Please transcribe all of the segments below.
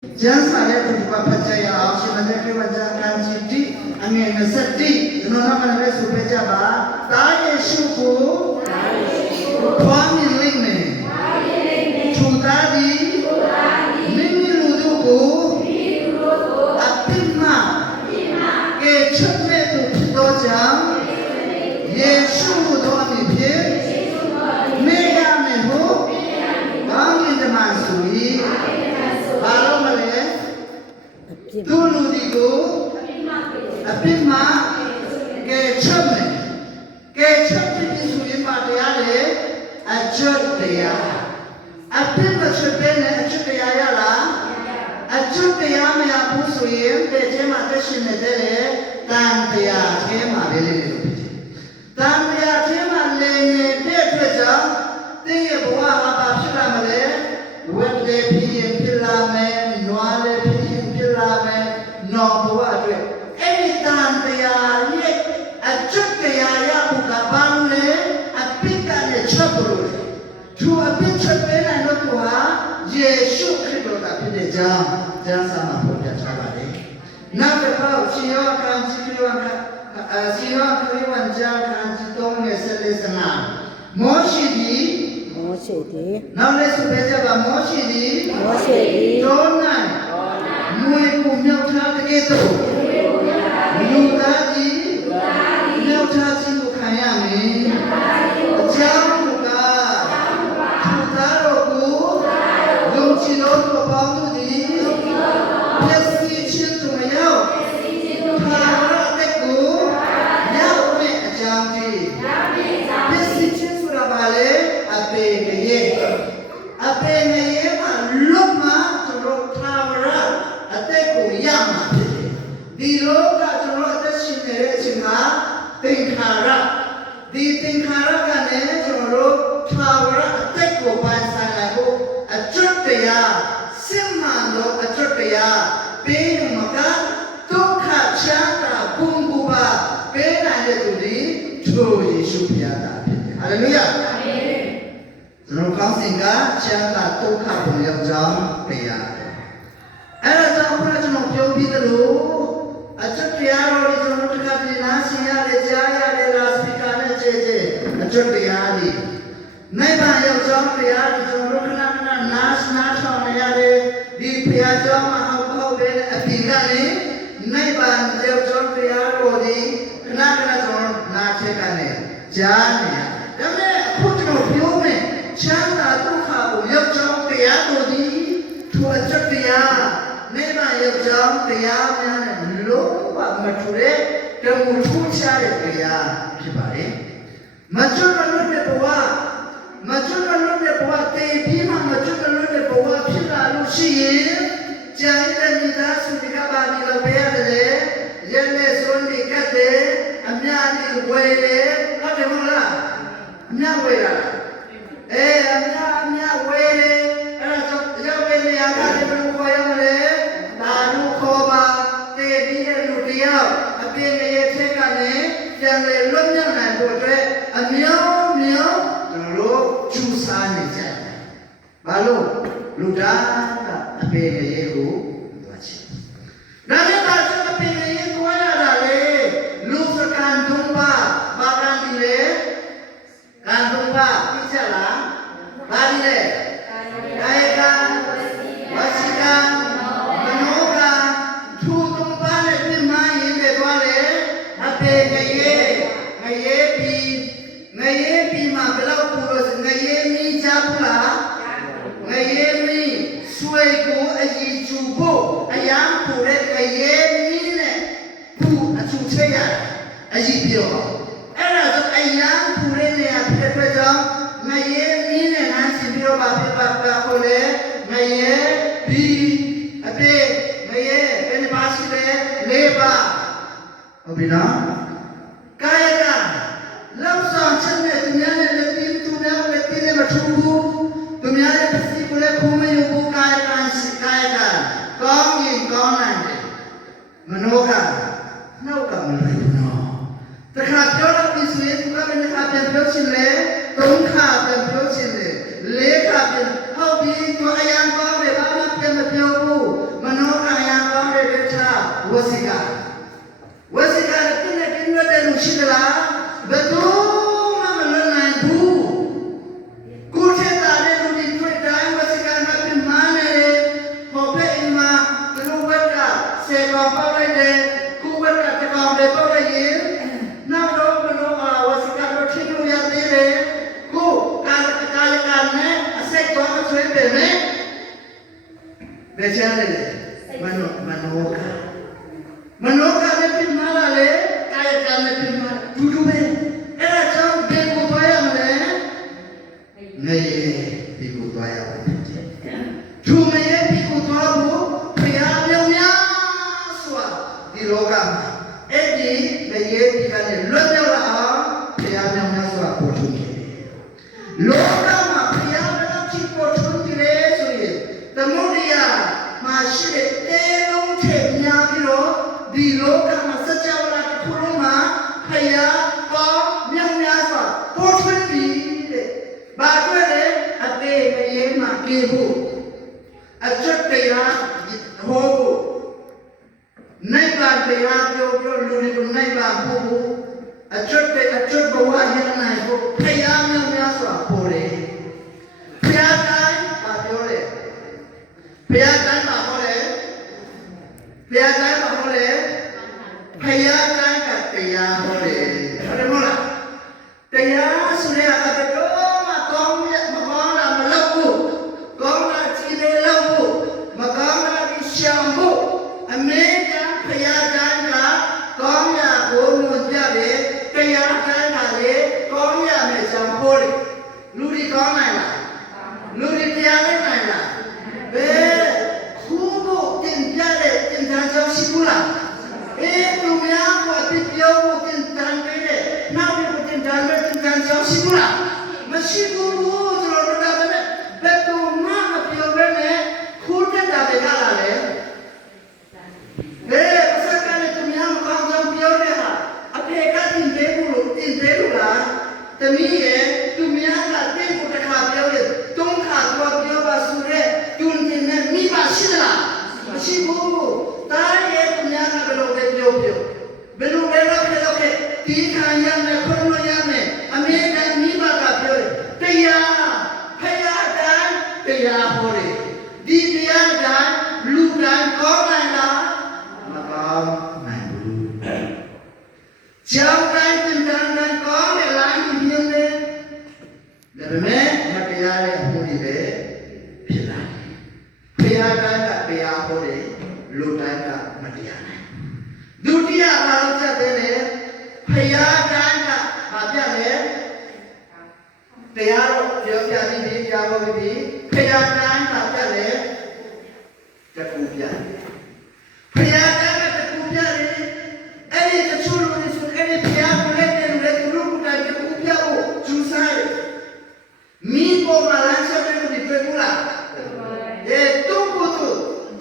ကျမ်းစာရဲ့ဒီဘဖတ်ကြရအောင်ရှင်မတဲ့ခေဝကြံကံစီတိအငယ်20ကျွန်တော်ကလည်းဆိုပြကြပါတာယေရှုကိုဖွားမြင်လိမ့်မယ်ထူသားသည်မိမိလူတို့ကိုအပြစ်မှကဲချက်မဲ့သူဖြစ်သောကြောင့်ယေရှုတို့အမည်ဖြင့်မေရမယ်ဟုဘာမြင်တမဆို၏ဘာလို့မလဲသူလူဒီကိုအပြစ်မှကဲချက်မယ်ကဲချက်ပြီးဆိုရင်ပါတရားလေအကျွတ်တရားအပြစ်မချက်ဘဲနဲ့အကျွတ်တရားရလားအကျွတ်တရားမရဘူးဆိုရင်တဲ့ထဲမှာတက်ရှင်နေတဲ့လေတန်တရားထဲမှာပဲလေလို့ဖြစ်တယ်တန်တရားထဲမှာလေနေတဲ့အတွက်ကြောင့်တင်းရဲ့ဘဝဟာဘာဖြစ်လာမလဲဝက်တဲ့ဖြစ်ရင်ဖြစ်လာမယ်နွားလည်းဖြစ်ရင်ဖြစ်လာမယ်နော်ဘဝအတွက်အဲ့ဒီတန်တရားရဲ့အကျွတ်တရားရဖို့ကဘာလို့လဲအပိကနဲ့ချက်လို့လေသူအပိချက်ပေးနိုင်လို့သူဟာယေရှုခရစ်တော်ကဖြစ်တဲ့ကြောင့်ကျမ်းစာမှာဖော်ပြထားပါတယ်နောက်တစ်ခါရှင်ယောဟန်စီယောဟန်စီယောခရစ်ဝင်ကြခံစစ်တော်နဲ့ဆက်လက်စနာမောရှိဒီနောက်လည်းဆိုပြကြပါမောရှိဒီတောနိုင်မွေကိုမြောက်ထားတဲ့ကဲ့သို့လူသားဒီမြောက်ထားခြင်းကိုခံရမယ်အကြောင်းမူကားသူသားတော်ကိုယုံကြည်တော်သူပေါင်းတို့သည်မျက်စိချင်းသူမရောက်ထာဝရအသက်ကိုရောက်မဲ့အကြောင်းဒီမျက်စိချင်းဆိုတာပါလေအပေငရဲ့အပေငရဲ့မှာလွတ်မှာသူတို့ထာဝရအသက်ကိုရမှာဖြစ်တယ်ဒီလောကကျွန်တော်အသက်ရှင်နေတဲ့အချိန်မှာသင်္ခါရဒီသင်္ခါရကလည်းကျွန်တော်ထာဝရအသက်ကိုပိုင်ဆိုင်နိုင်ဖို့အကျွတ်တရားစစ်မှန်သောအကျွတ်တရားပေးမကဒုက္ခချမ်းသာဘုံဘုပါပေးနိုင်တဲ့သူဒီထိုယေရှုဘုရားသာဖြစ်တယ်ဟာလေလုယာအာမင်ကျွန်တော်ကောင်းစဉ်ကချမ်းသာဒုက္ခဘုံရောက်ကြောင်းပေးရတယ်အဲ့ဒါကြောင့်ဘုရားကျွန်တော်ပြောပြီးသလိုအကျွတ်တရားတော်ကျွန်တော်တစ်ခါပြင်နာဆင်ရတယ်ကြားရတယ်လားစပီကာနဲ့ကြဲကြဲအကျွတ်တရားတွေနိဗ္ဗာန်ရောက်ကြောင်းတရားတွေကျွန်တော်ခဏခဏနာထောင်နေရတယ်ဒီဘုရားကျောင်းမှာဟုတ်တဲ့အပြင်ကနေနိဗ္ဗာန်ရောက်ကြောင်းတရားတော်ဒီခဏခဏကျွန်တော်နားချက်ကနေကြားနေရတယ်ဒါပေမဲ့အခုကျွန်တော်ပြောမယ်ချမ်းသာဒုက္ခကိုရောက်ကြောင်းတရားတော်ဒီထိုအကျွတ်တရားနိဗ္ဗာန်ရောက်ကြောင်းတရားများနဲ့လုံးဝမထူတဲ့တမှုထူးခြားတဲ့တရားဖြစ်ပါတယ်မကျွတ်မလွတ်တဲ့ဘဝမကျွတ်မလွတ်တဲ့ဘဝတည်ပြီးမှမကျွတ်မလွတ်တဲ့ဘဝဖြစ်လာလို့ရှိရင်ကျန်တဲ့မိသားစုတွေကပါပြီးတော့ပဲရတယ်ရဲနဲ့စွန်းတွေကတ်တယ်အများကြီးဝယ်တယ်ဟုတ်တယ်မဟုတ်လားအများဝယ်တာအများဝယ်တယ်အဲ့ဒါကြောင့်ရောက်တဲ့နေရာကလည်းဘယ်လိုခေါ်ရမလဲဒါတို့ခေါ်ပါတည်ပြီးတဲ့လူတယောက်အပြည့်ရဲ့ထက်ကလည်းပြန်လေလွတ်မြောက်နိုင်ဖို့အတွက်အမျိုးမျိုးကျွန်တော်တို့ကျူစားနေကြတယ်ဘာလို့လူသားကအပေရဲ့ကိုသွားချင်ဒါနဲ့ပါစအပေရဲ့ကိုရတာလေလူစကန်တုံးပါဘာကန်ဒီလေကန်တုံးပါပြချလားဘာဒီလေကာယကဝစီကမနောကထူတုံးပါနဲ့ပြမရင်ပဲသွားလေအပေရဲ့ပြီးမှာဘယ်လောက်ပူလို့ငရေမီးချဘူးလားငရေမီးဆွေကိုအကြီးကျူဖို့အရန်ပူတဲ့ငရေမီးနဲ့ပူအချူချရအကြီးပြောအဲ့ဒါဆိုအရန်ပူတဲ့နေရာဖြစ်တဲ့ကြောင့်ငရေမီးနဲ့နှမ်းစီပြောပါပြပါကိုလေငရေပြီးအပြည့်ငရေဘယ်နှပါရှိလဲ၄ပါဟုတ်ပြီနော်ကာယကလောက်ဆောင်ချက်နဲ့သူများနဲ့လက်ပြီးသူများကိုလက်ပြီးနဲ့မထူဘူးသူများရဲ့ပစ္စည်းကိုလည်းခုံမယူဘူးကာယကကောင်းရင်ကောင်းနိုင်တယ်မနောကနှုတ်ကမလွယ်ဘူးနော်တခါပြောတော့ပြီးဆိုရင်သူကလည်းတစ်ခါပြန်ပြောချင်လေသုံးခါပြန်ပြောချင်လေလေးခါပြန်ဟုတ်ပြီသူအရန်ကောင်းတယ်ဘာမှပြန်မပြောဘူး ကောင်ပေါက်လိုက်တယ်ခုဘက်ကတကောင်ပဲပေါက်လိုက်ရင်နောက်တော့ဘလို့ဝစီကတော့ထင်းလို့ရသေးတယ်ကိုကာယကနဲ့အစိတ်တော့မဆွေးပေမဲ့ဘယ်ချမ်းလဲမနောကလည်းပြင်မာလာလေကာယကလည်းပြင်မာဒူပဲအဲ့ဒါကြောင့်ဘယ်ကိုသွားရမလဲငရေဒီကိုသွားရအောင်ဒူမရဲ့ဒီကိုသွားဖို့ဖျားမြောင်များစွာဒီလောကမှာအဲ့ဒီငရေဒီကလည်းလွတ်မြောက်လာအောင်ဖျားမြောင်များစွာပေါ်ထွန်းခဲ့လောကမှာဖျားမြောင်ချစ်ပေါ်ထွန်းတယ်ဆိုရင်သမုဒိယမှာရှိတဲ့တဲလုံးထက်များပြီးတော့ဒီလောကမှာစကြဝဠာတစ်ခုလုံးမှာဖယားပေါင်းမြောက်များစွာပေါ်ထွန်းပြီးတဲ့။ဘာတွေ့လဲအသေးမရေမှာပြေဖို့အကျွတ်တရားဟောဖို့နိဗ္ဗာန်တရားပြောလူတွေကိုနိဗ္ဗာန်ဖို့အကျွတ်ဘဝရနိုင်ဖို့ဖယားမြောက်များစွာပေါ်တယ်။ဖယားတိုင်းဘာပြောလဲဖယားတိုင်းမှာဟောတယ်ဖယားတိုင်းမှာဟောတယ်ဖယားတိုင်းကတရားဟောတယ်ဟုတ်တယ်မဟုတ်လားတရားဆိုတဲ့အကတော်မှာကောင်းမြတ်မကောင်းတာမလုပ်ဘူးကောင်းတာကြည်နေလုပ်ဘူးမကောင်းတာဒီရှောင်ဖို့အမေကဖယားတိုင်းကကောင်းရကိုညွှန်ပြတယ်တရားတိုင်းကလေကောင်းရမယ်ရှောင်ဖို့လေလူတွေကောင်းနိုင်လားလူတွေတရားလိုက်နိုင်လားဘယ်ခုဖို့တင်ပြတဲ့တင်တန်းကြောင့်ရှိဘူးလားသူများကိုအပြစ်ပြောဖို့တင်တန်းပေးတယ်နောက်ပြီးတင်တန်းကြောင့်ရှိဘူးလားမရှိဘူးကျွန်တော်တို့ကလည်းဘယ်သူမှမပြောဘဲနဲ့ခိုးတက်တာပဲကလာလေပတ်စကလည်းသူများမကောင်းကြောင်းပြောတဲ့ဟာအဖေကတင်ပေးဘူးလို့လားတမီးရဲ့သူများကတင်ဖို့တစ်ခါပြောရင်သုံးခါတော့ပြောပါဆိုတဲ့တွင်တင်နဲ့မိမရှိသလားမရှိဘူးတားရဲ့သူများကဘယ်လိုပဲပြောဘယ်လိုပဲလုပ်ခဲ့ဒီခံရမယ်ခွင့်လို့ရမယ်အမေကမိဘကပြောတယ်တရားဖယားတိုင်းတရားဟောတယ်ဒီတရားတိုင်းလူတိုင်းကောင်းနိုင်လားမကောင်းနိုင်ဘူးကြောင်းတိုင်းတင်တန်းတိုင်းကောင်းတဲ့လိုင်းကြီးပြင်းတယ်ဒါပေမဲ့မတရားတဲ့အမှုတွေပဲဖြစ်လာတယ်ဖယားတိုင်းကတရားဟောတယ်လူတိုင်းကမတရားနိုင်ဒုတိယဘာလို့ချက်သေးလဲဖယားတိုင်းကမပြတ်လဲတရားတော့ပြောပြပြီးကြားဖို့ပြီးဖယားတိုင်းကပြတ်လဲတကူပြဖယားတိုင်းကတကူပြတယ်အဲ့ဒီတချို့လူတွေဆိုအဲ့ဒီဖယားကိုလည်းတယ်သူတို့ကတကူပြဖို့ကျူးစားတယ်မိပေါ်မှာလမ်းချက်တွေတွေ့ဘူးလားတူကိုတူ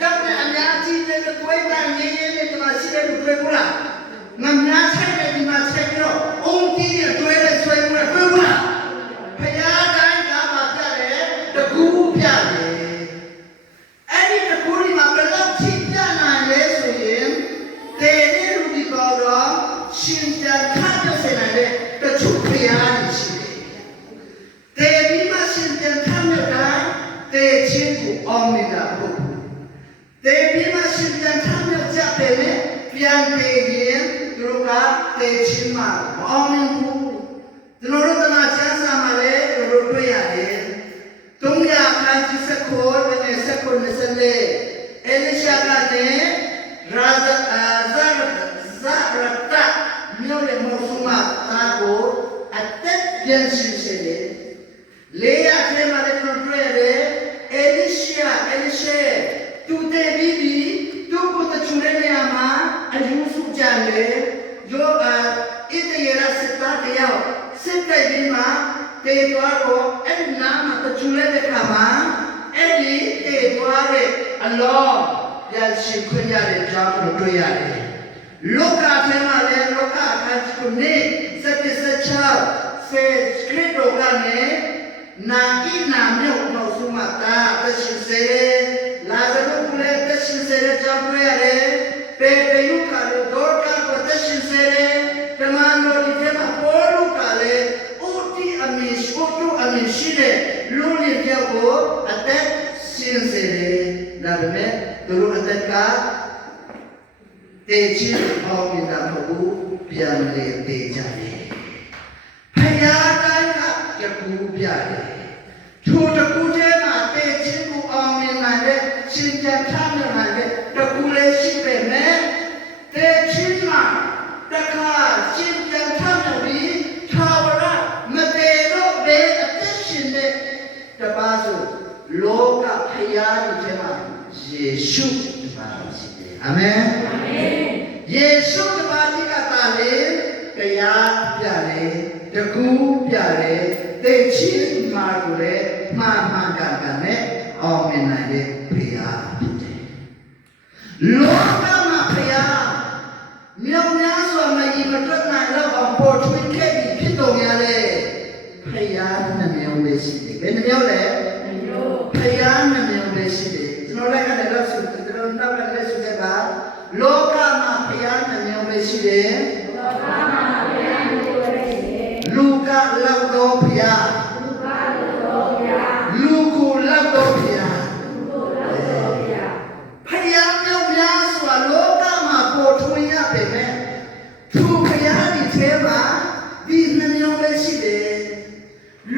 တတ်တဲ့အများကြီးတဲ့တွေ့တိုင်းရင်းနဲ့ဒီမှာရှိတဲ့လူတွေ့ဘူးလားငါများဆိုင်တဲ့ဒီမှာဆက်ပြီးတော့အုံးကြီးရတွေ့တဲ့ဆွဲမှုတွေ့ဘူးလားဖယားတိုင်းကမှပြတယ်တကူပြတယ်အဲ့ဒီတကူဒီမှာဘယ်လောက်ထိပြနိုင်လဲဆိုရင်တေတဲ့လူဒီကတော့ရှင်တန်ခါပြောစနေတယ်တချို့ဖယားကြီးရှိတယ်တေဒီမှာရှင်တန်ခါမြောက်တိုင်းတေချင်းကိုအောင်နေတာဟုတ်တေဒီမှာရှင်တန်ခါမြောက်ကြတယ်လေပြန်တေရင်သူတို့ကတေချင်းမှာမအောင်ဘူးကျွန်တော်တို့တမန်ကျမ်းစာမှာလည်းကျွန်တော်တို့တွေ့ရတယ်300ခန်းကြီးစခိုးနဲ့စခိုးနဲ့စလေအလရှာကနဲ့ရာဇဇာရတာမြို့ရဲ့မောဆုမသားကိုအသက်ပြန်ရှိစေတယ်လေယာထဲမှာလည်းကျွန်တော်တွေ့ရတယ်အလရှာသူတေပြီးသူ့ကိုတချူတဲ့နေရာမှာအယူစုကြတယ်ယောဣတရစစ်သားတယောက်စစ်တိုက်ပြီးမှတေသွားတော့အဲ့နာမှာတချူတဲ့ခါမှာအဲ့ဒီတေသွားတဲ့အလောပြန်ရှိခွင့်ရတဲ့ကြောင်းကိုတွေ့ရတယ်လောကထဲမှာလည်းလောကအခါကြီးကိုနေစက်ချောက်စေခရစ်တော်ကနေနာဣနာမြို့တော်စုမှာတာတရှိစေလာဇရုကလည်းတရှိစေတဲ့ကြောင်းတွေ့ရတယ်ပေတယုကလည်းဒေါကကိုတရှိစေတယ်တမန်တော်ဒီထဲမှာပေါ်လူကလည်းအိုတီအမင်ရှိတဲ့လူတွေပြောက်ကိုအသက်ရှင်စေတယ်ဒါပေမဲ့သူတို့အသက်က တေချင်းအောင်မြင်တာမဟုတ်ဘူးပြန်လေတေကြတယ်ဖယားတိုင်းကတကူပြတယ်ထိုတကူထဲမှာတေချင်းကိုအောင်မြင်နိုင်တဲ့ရှင်ကြံထားနိုင်တဲ့တကူလေးရှိပေမဲ့တေချင်းမှာတခါရှင်ကြံထားနိုင်ပြီးသာဝရမတေတော့ဘယ်အသက်ရှင်တဲ့တပါးဆိုလောကဖယားဒီထဲမှာယေရှုတပါးရှိတယ်အာမင်အာမင်ယေရှုတပါးကြီးကတာလေတရားပြတယ်တကူပြတယ်သိချင်းမှာကိုလည်းမှန်မှန်ကန်ကန်နဲ့အောင်မြင်နိုင်တဲ့ဖယားဖြစ်တယ်လောကမှာဖယားမြောက်များစွာမကြီးမတွက်နိုင်တော့အောင်ပေါ်ထွန်းခဲ့ပြီးဖြစ်တော်များလေဖယားနှမျိုးလေးရှိတယ်ဘယ်နှမျိုးလဲဖယားနှမျိုးလေးရှိတယ်ကျွန်တော်လည်းအဲ့ဒါဆိုကျွန်တော်နောက်ကလည်းဆိုတဲ့ကလောကမှာဖယားနှမျိုးလေးရှိတယ်လောကမှာဖယားနှမျိုးလေးရှိတယ်လူကလောက်တော့ဖယားလူကိုလောက်တော့ဖယားဖယားမြောက်များစွာလောကမှာပေါ်ထွန်းရပေမဲ့သူဖယားဒီထဲမှာဒီနှမျိုးလေးရှိတယ်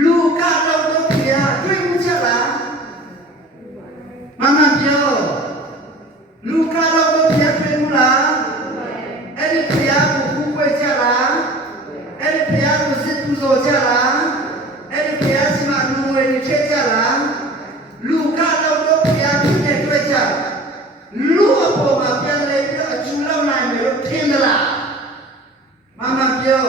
လူကလောက်တော့ဖယားတွေ့မှုချက်လားမမပြောလူကလောက်တော့ဖယားတွေ့မှုလားအဲ့ဒီဖယားကိုကူးကွယ်ကြလားအဲ့ဒီဖယားကိုစစ်ပူဇော်ကြလားအဲ့ဒီဖယားစီမလူငွေတွေထည့်ကြလားလူကလောက်တော့ဖယားဖြစ်နေတွေ့ကြလူအပေါ်မှာပြန်လဲပြီးတော့အကျူလောက်နိုင်မယ်လို့ထင်သလားမမပြော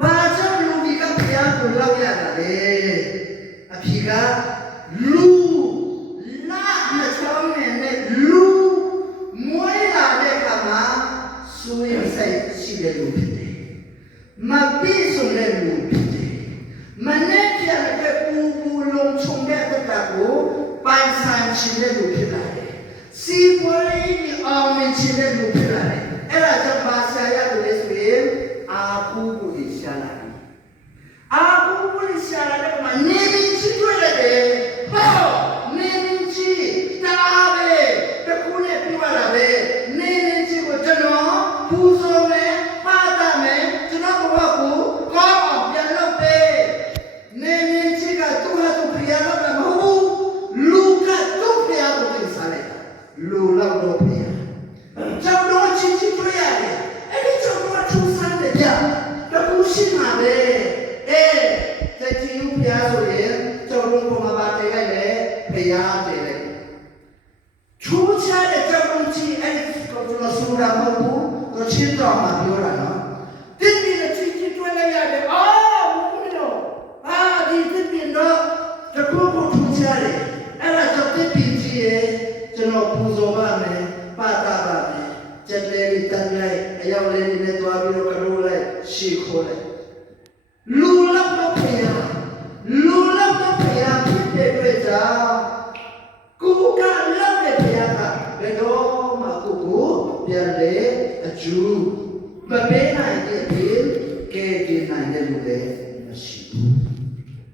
ဘာကြောင့်လူဒီကဖယားကိုလောက်ရတာလဲအဖြေကလူလာနှစ်ချောင်းနဲ့လူမွေးလာတဲ့အခါမှာဆိုရင်စိတ်ရှိတဲ့လူဖြစ်တယ်မပြည့်စုံတဲ့လူဖြစ်တယ်မနဲ့ပြတဲ့ပူပူလုံးချုံတဲ့တတ်ကိုပိုင်ဆိုင်ခြင်းတဲ့လူဖြစ်လာတယ်စီပွားရေးအောင်မြင်ခြင်းတဲ့လူဖြစ်လာတယ်အဲ့ဒါကြောင့်ဘာဆရာရတယ်လဲဆိုရင်အာကူကိုရှာလာတယ်အာကူကိုရှာလာတဲ့မှာနေမင်းချစ်တွေ့ရတယ်ဟောနေမင်းချစ်တာပဲတကူနဲ့ပြရတာပဲနေမင်းချစ်ကိုကျွန်တော်ပူဇော်မယ်ပါတမယ်ကျွန်တော်ဘဝကိုကောင်းအောင်ပြန်လုပ်ပေးနေမင်းချစ်ကသူ့ဟာသူဖျားတော့မဟုတ်ဘူးလူကသူ့ဖျားကိုသိစားလိုက်တာလူလောက်တော့ဖျားကျောင်းတော်ချစ်ချစ်တွေ့ရတယ်အဲ့ဒီကျောင်းတော်ထူးဆန်းတယ်ဗျတကူရှိမှာပဲတချီဦးဖျားဆိုရင်ကျောင်းတော်ပေါ်မှာပါတည်လိုက်တယ်ဖျားတည်လိုက်ထူးခြားတဲ့ကျောင်းတော်ကြီးအဲ့ဒီကိုကျွန်တော်ဆိုတာမဟုတ်ဘူးတော့ချင်းတော်မှာပြောတာနော်တစ်ပြည့်ချစ်ချစ်တွေ့လိုက်ရတယ်အော်ဘုရားဒီတစ်ပြည့်တော့တကူကိုထူးခြားတယ်အဲ့ဒါကြောင့်တစ်ပြည့်ကြီးရဲ့ကျွန်တော်ပူဇော်ပါမယ်ပါတာပါမယ်ကျက်လေးတန်လိုက်အရောက်လေးနဲ့သွားပြီးတော့ကရိုးလိုက်ရှေ့ခိုးလိုက်လူလောက်တော့ဖျားဖြစ်တဲ့အတွက်ကြောင့်ကိုကလောက်တဲ့ဖျားကဘယ်တော့မှကိုပြန်လေအကျူမပေးနိုင်တဲ့အပြင်